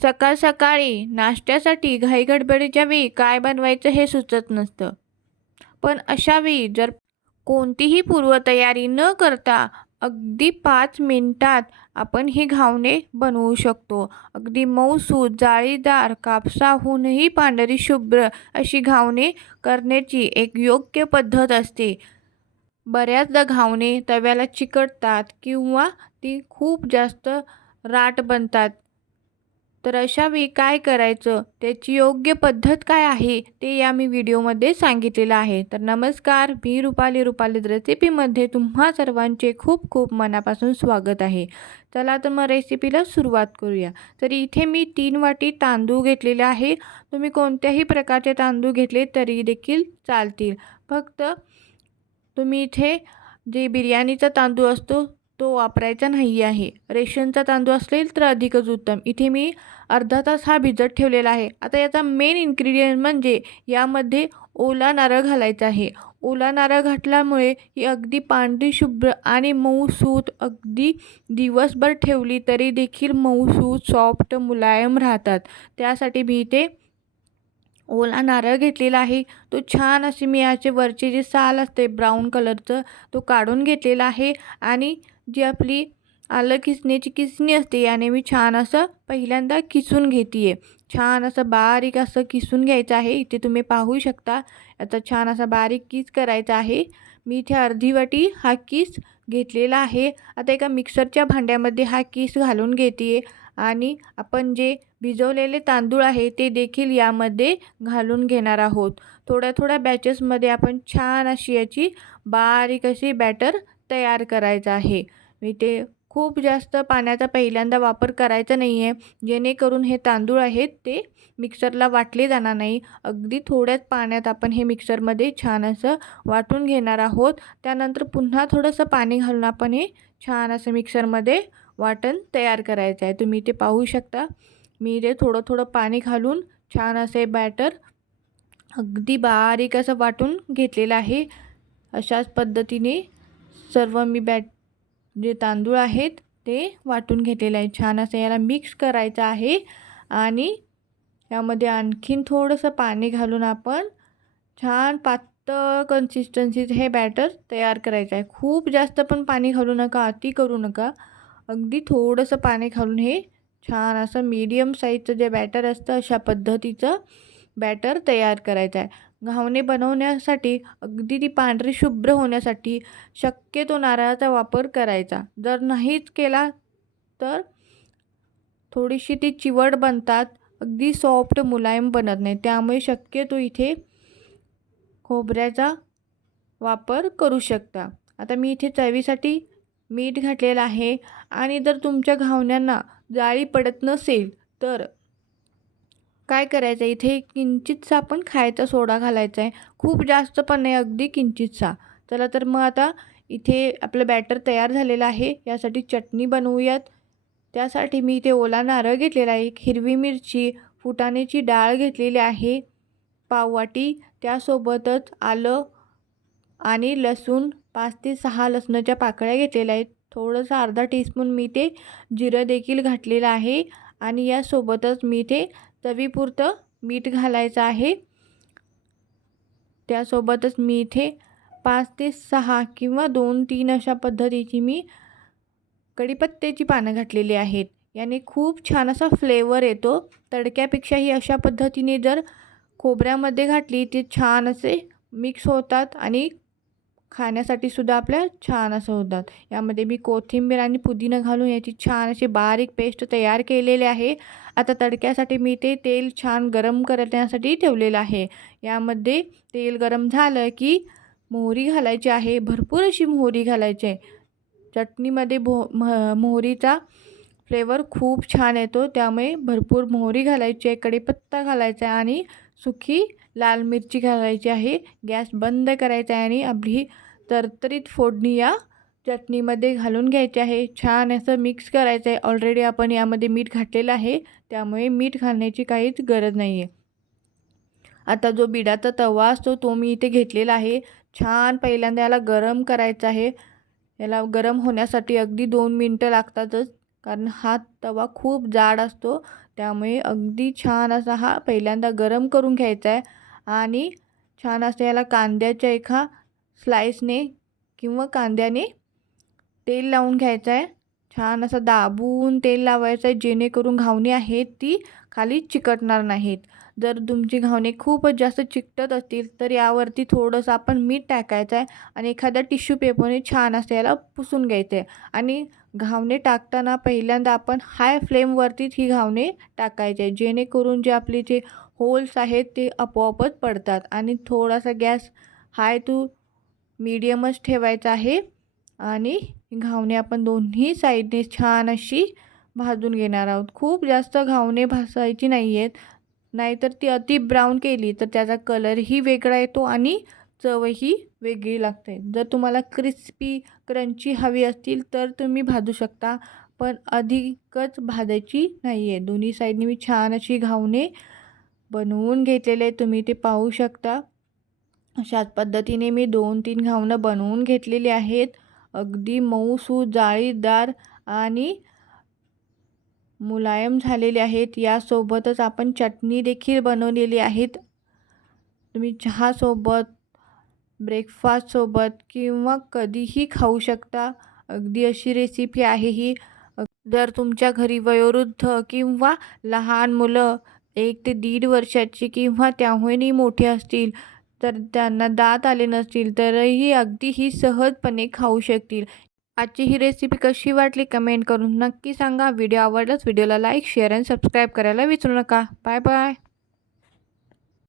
सकाळ सकाळी नाश्त्यासाठी घाईगडबडीच्या वेळी काय बनवायचं हे सुचत नसतं. पण अशा वेळी जर कोणतीही पूर्वतयारी न करता अगदी 5 मिनिटात आपण ही घावणे बनवू शकतो. अगदी मऊसूत, जाळीदार, कापसाहूनही पांढरी शुभ्र अशी घावणे करण्याची एक योग्य पद्धत असते. बऱ्याचदा घावणे तव्याला चिकटतात किंवा ती खूप जास्त राठ बनतात. तर अशा वेळी काय करायचं? त्याची योग्य पद्धत काय आहे? ते या मी व्हिडिओमध्ये सांगितलेलं आहे. तर नमस्कार, मी रुपाली रेसिपीमध्ये तुम्हा सर्वांचे खूप खूप मनापासून स्वागत आहे. चला तर मग रेसिपीला सुरुवात करूया. तर इथे मी 3 वाटी तांदूळ घेतलेले आहे. तुम्ही कोणत्याही प्रकारचे तांदूळ घेतले तरी देखील चालतील. फक्त तुम्ही इथे जे बिर्याणीचा तांदूळ असतो तो वापरायचा नाही आहे. रेशनचा तांदूळ असेल तर अधिकच उत्तम. इथे मी अर्धा तास हा भिजत ठेवलेला आहे. आता याचा मेन इन्ग्रेडियंट म्हणजे यामध्ये ओला नारळ घालायचा आहे. ओला नारळ घातल्यामुळे ही अगदी पांढरी शुभ्र आणि मऊसूत अगदी दिवसभर ठेवली तरी देखील मऊसूत, सॉफ्ट, मुलायम राहतात. त्यासाठी मी इथे ओला नारळ घेतलेला आहे. तो छान अशी मी याचे वरचे जे साल असते ब्राऊन कलरचं तो काढून घेतलेला आहे आणि जी आपली आलं किसण्याची किसणी असते याने मी छान असं पहिल्यांदा किसून घेते आहे. छान असं बारीक असं किसून घ्यायचं आहे. इथे तुम्ही पाहू शकता याचा छान असा बारीक किस करायचा आहे. मी इथे अर्धी वाटी हा किस घेतलेला आहे. आता एका मिक्सरच्या भांड्यामध्ये हा किस घालून घेते आहे आणि आपण जे भिजवलेले तांदूळ आहे ते देखील यामध्ये घालून घेणार आहोत. थोड्या थोड्या बॅचेसमध्ये आपण छान अशी याची बारीक अशी बॅटर तयार करायचं आहे. मी ते खूप जास्त पाण्याचा पहिल्यांदा वापर करायचा नाही आहे, जेणेकरून हे तांदूळ आहेत ते मिक्सरला वाटले जाणार नाही. अगदी थोड्याच पाण्यात आपण हे मिक्सरमध्ये छान असं वाटून घेणार आहोत. त्यानंतर पुन्हा थोडंसं पाणी घालून आपण हे छान असं मिक्सरमध्ये वाटण तयार करायचं आहे. तुम्ही ते पाहू शकता. मी इथे थोडं थोडं पाणी घालून छान असे बॅटर अगदी बारीक असं वाटून घेतलेलं आहे. अशाच पद्धतीने सर्व मी जे तांदूळ आहेत ते वाटून घेतलेलं आहे. छान असं याला मिक्स करायचं आहे आणि यामध्ये आणखीन थोडंसं पाणी घालून आपण छान पातळ कन्सिस्टन्सीचं हे बॅटर तयार करायचं आहे. खूप जास्त पण पाणी घालू नका, अति करू नका. अगदी थोडंसं पाणी घालून हे छान असं मीडियम साईजचं जे बॅटर असतं अशा पद्धतीचं बॅटर तयार करायचं आहे. घावणे बनवण्यासाठी अगदी ती पांढरी शुभ्र होण्यासाठी शक्यतो नारळाचा वापर करायचा. जर नाहीच केला तर थोडीशी ती चिवट बनतात, अगदी सॉफ्ट मुलायम बनत नाही. त्यामुळे शक्यतो इथे खोबऱ्याचा वापर करू शकता. आता मी इथे चवीसाठी मीठ घातलेलं आहे आणि जर तुमच्या घावण्यांना जाळी पडत नसेल तर काय करायचं आहे, इथे किंचितसा आपण खायचा सोडा घालायचा आहे. खूप जास्त पण नाही, अगदी किंचितसा. चला तर मग आता इथे आपलं बॅटर तयार झालेलं आहे. यासाठी चटणी बनवूयात. त्यासाठी मी इथे ओला नारळ घेतलेला आहे, एक हिरवी मिरची, फुटाण्याची डाळ घेतलेली आहे पाववाटी, त्यासोबतच आलं आणि लसूण 5 ते 6 लसणाच्या पाकळ्या घेतलेल्या आहेत. थोडंसं अर्धा टीस्पून मी ते जिरं देखील घातलेलं आहे आणि यासोबतच मी ते चवीपुरतं मीठ घालायचं आहे. त्यासोबतच मी इथे 5 ते 6 किंवा 2-3 अशा पद्धतीची मी कढीपत्त्याची पानं घातलेली आहेत. याने खूप छान असा फ्लेवर येतो. तडक्यापेक्षाही अशा पद्धतीने जर खोबऱ्यामध्ये घातली ते छान असे मिक्स होतात आणि खाण्यासाठी सुद्धा आपल्या छान असं होतात. यामध्ये मी कोथिंबीर आणि पुदिना घालून याची छान अशी बारीक पेस्ट तयार केलेली आहे. आता तडक्यासाठी मी ते तेल छान गरम करण्यासाठी ठेवलेलं आहे. यामध्ये तेल गरम झालं की मोहरी घालायची आहे. भरपूर अशी मोहरी घालायची आहे. चटणीमध्ये मोहरीचा फ्लेवर खूप छान येतो, त्यामुळे भरपूर मोहरी घालायची आहे. कढीपत्ता घालायचा आहे आणि सुकी लाल मिरची घालायची आहे. गॅस बंद करायचा आहे आणि आपली तरतरीत फोडणी या चटणीमध्ये घालून घ्यायची आहे. छान असं मिक्स करायचं आहे. ऑलरेडी आपण यामध्ये मीठ घातलेलं आहे, त्यामुळे मीठ घालण्याची काहीच गरज नाही आहे. आता जो बिडाचा तवा असतो तो मी इथे घेतलेला आहे. छान पहिल्यांदा याला गरम करायचा आहे. याला गरम होण्यासाठी अगदी 2 मिनटं लागतातच, कारण हा तवा खूप जाड असतो. त्यामुळे अगदी छान असा हा पहिल्यांदा गरम करून घ्यायचा आहे आणि छान असं याला कांद्याच्या एका स्लाइसने किंवा कांद्याने तेल लावून घ्यायचं आहे. छान असं दाबून तेल लावायचं आहे, जेणेकरून घावणे आहेत ती खाली चिकटणार नाहीत. जर तुमची घावणे खूपच जास्त चिकटत असतील तर यावरती थोडंसं आपण मीठ टाकायचं आहे आणि एखाद्या टिश्यू पेपरने छान असं याला पुसून घ्यायचं आहे. आणि घावणे टाकताना पहिल्यांदा आपण हाय फ्लेमवरतीच ही घावणे टाकायचे आहे, जेणेकरून जे आपले जे होल्स आहेत ते आपोआपच पडतात. आणि थोडासा गॅस हाय टू मीडियमच ठेवायचा आहे आणि घावणे आपण दोन्ही साईडने छान अशी भाजून घेणार आहोत. खूप जास्त घावणे भाजायची नाही आहेत, नाहीतर ती अति ब्राऊन केली तर त्याचा कलरही वेगळा येतो आणि चवही वेगळी लागते. जर तुम्हाला क्रिस्पी क्रंची हवी असतील तर तुम्ही भाजू शकता, पण अधिकच भाजायची नाही आहे. दोन्ही साईडने मी छान अशी घावणे बनवून घेतलेले आहे, तुम्ही ते पाहू शकता. अशाच पद्धतीने मी 2-3 घावणं बनवून घेतलेली आहेत. अगदी मऊसूत, जाळीदार आणि मुलायम झालेले आहेत. यासोबतच आपण चटणी देखील बनवलेली आहेत. तुम्ही चहासोबत, ब्रेकफास्टसोबत किंवा कधीही खाऊ शकता. अगदी अशी रेसिपी आहे ही. जर तुमच्या घरी वयोवृद्ध किंवा लहान मुलं 1 ते 1.5 वर्षाची किंवा त्याहूनही मोठी असतील, तर त्यांना दात आले नसतील तरीही अगदी ही सहजपणे खाऊ शकतील. आजची ही रेसिपी कशी वाटली कमेंट करून नक्की सांगा. व्हिडिओ आवडल्यास व्हिडिओला लाईक, शेअर आणि सबस्क्राईब करायला विसरू नका. Bye bye.